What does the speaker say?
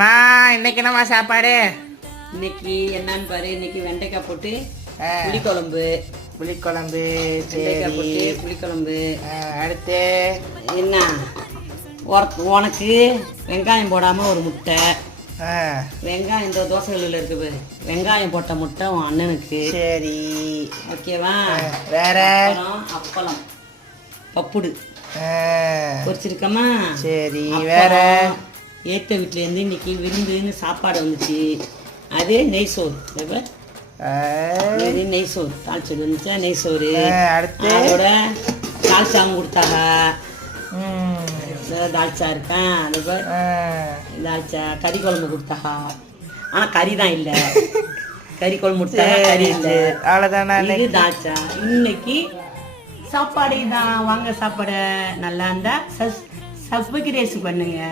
மா இன்னைக்கு என்னம்மா சாப்பாடு? இன்னைக்கு என்னன்னு பாரு. இன்னைக்கு வெண்டைக்காய் போட்டு புளிக்குழம்பு. புளிக்குழம்பு. வெண்டைக்காய் போட்டு புளிக்குழம்பு. அடுத்து என்ன உனக்கு வெங்காயம் போடாமல் ஒரு முட்டை. வெங்காயம் இந்த தோசைகளில் இருக்கு பாரு. வெங்காயம் போட்ட முட்டை உன் அண்ணனுக்கு. சரி ஓகேவா? வேற அப்பளம் பப்புடு பொரிச்சிருக்கமா? சரி வேற ஏத்த வீட்டிலேருந்து இன்னைக்கு விருந்துன்னு சாப்பாடு வந்துச்சு. அது நெய் சோறு. நெய் சோறு தாளிச்சோறு வந்துச்சா? நெய் சோறு. அடுத்து அதோட தால்ச்சாவும் கொடுத்தாங்க. தால்ச்சா இருக்கேன். அது தால்ச்சா கறி குழம்பு கொடுத்தாங்க. ஆனால் கறி தான் இல்லை. கறி குழம்பு கொடுத்தாங்க, கறி இல்லை. அவ்வளோதானே தால்ச்சா. இன்னைக்கு சாப்பாடு தான். வாங்க சாப்பாடு நல்லா இருந்தா சப்ஸ்கிரைப் பண்ணுங்க.